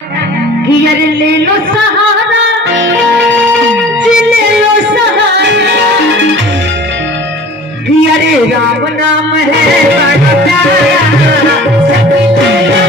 अरे ले लो सहारा ले लो सहारा अरे राम नाम है बड़ा प्यारा सभी ले लो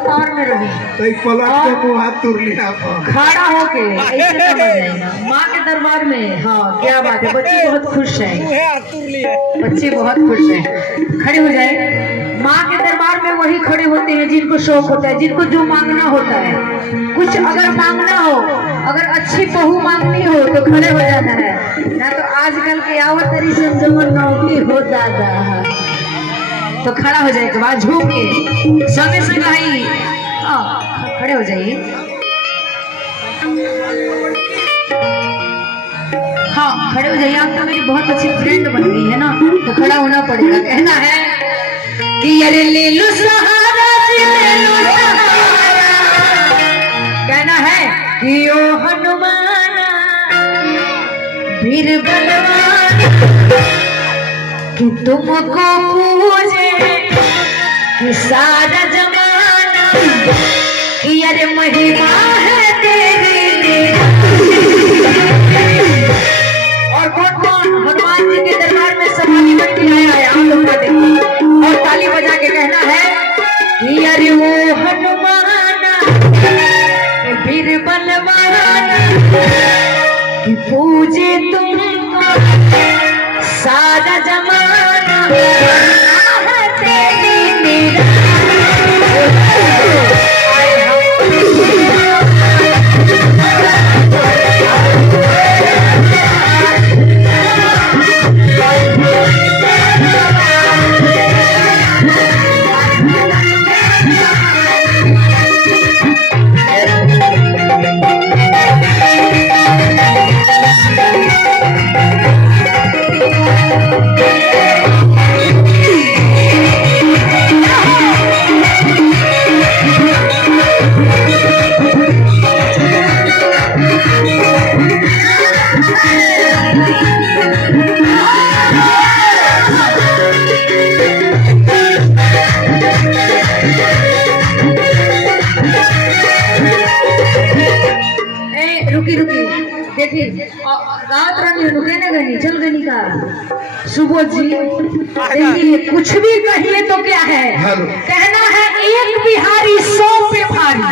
पावर में रही खड़ा होके माँ के दरबार में। हाँ क्या बात है, बच्चे बहुत खुश हैं, बच्चे बहुत खुश हैं। खड़े हो जाए। माँ के दरबार में वही खड़े होते हैं जिनको शौक होता है, जिनको जो मांगना होता है। कुछ अगर मांगना हो, अगर अच्छी बहू मांगनी हो तो खड़े हो जाना है, ना तो आजकल के आवतरी से नौकरी हो जाता है। तो खड़ा हो जाए के बाद झूम के समय से भाई खड़े हो जाइए। हाँ खड़े हो जाइए। आप तो मेरी बहुत अच्छी फ्रेंड बन गई है ना, तो खड़ा होना पड़ेगा। कहना है कि अरे ले लो सहारा ले लो सहारा। कहना है कि ओ हनुमान वीर बलवान कि तुमको पूजे कि सारा जमाना कि अरे महिमा है तेरी। और कौन हनुमान जी के दरबार में समाधि बन के आया है, आप लोग देखो और ताली बजा के कहना है कि अरे वो हनुमान वीर बलवान कि पूजे तुमको सारा जमाना तेरी मेरा। रात रानी रुके न गई, चल गई का सुबह जी। देखिए कुछ भी कहिए तो क्या है, कहना है एक बिहारी 100 पे भारी,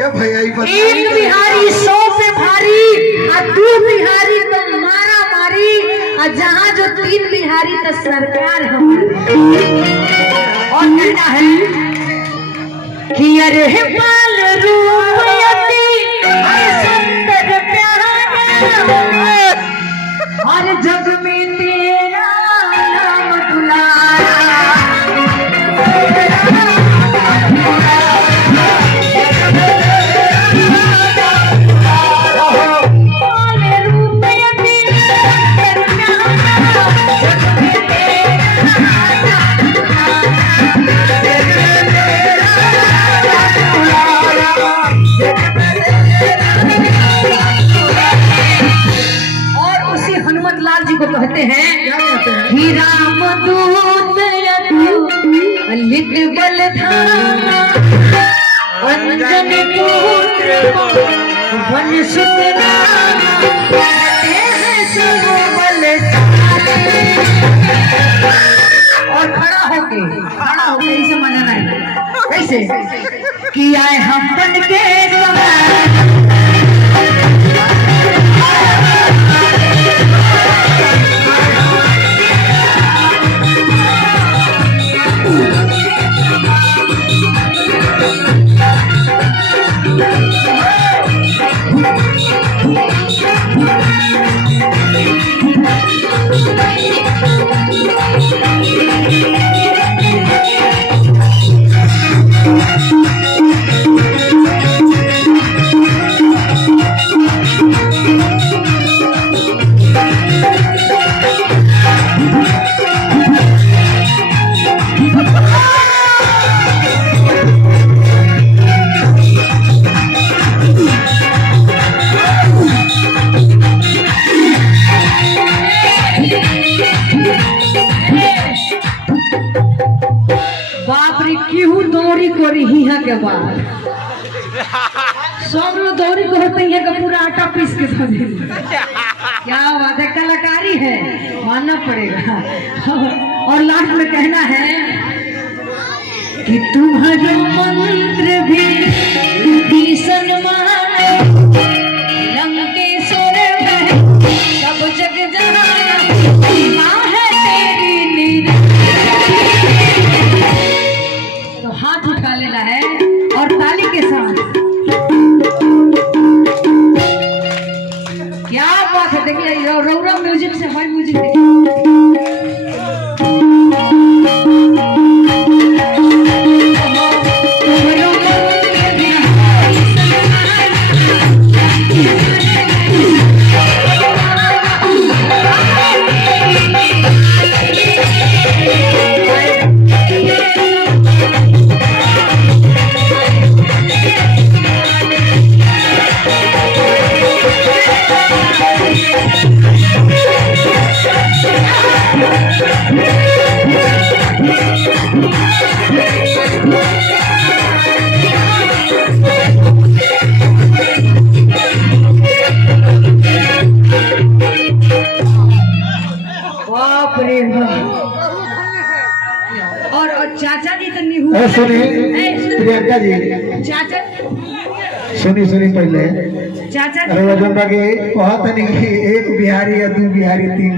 एक बिहारी 100 पे भारी, और 2 बिहारी तो मारा मारी, और जहाँ जो 3 बिहारी तो सरकार हमारी। और कहना है कि अरे बाल रूपयती हर जग में तेरा नाम दुलारा। कहते हैं कि राम दूत लिख बल था अंजन वन सुतना और खड़ा होके इसे मनाना है कैसे कि आए हम बन के दौरी करी हिया के बाद सब लोग दौरी करते हैं कि पूरा आटा पीस के दे क्या बात है, कलाकारी है, मानना पड़ेगा। और लास्ट में कहना है कि तुम्हारे मंत्र भी भीषण माने लंकेश्वर में सब जग जाना है तेरी लीला। तो हाथ उठा लेना है और ताली के साथ क्या बात है। देखिए रौरा म्यूजिक से हमारी म्यूजिक और चाचा जी तो नहीं हुए। सुनी प्रियंका जी, चाचा सुनी पहले चाचा अरे वजन बाकी बहुत नहीं, एक बिहारी या दो बिहारी तीन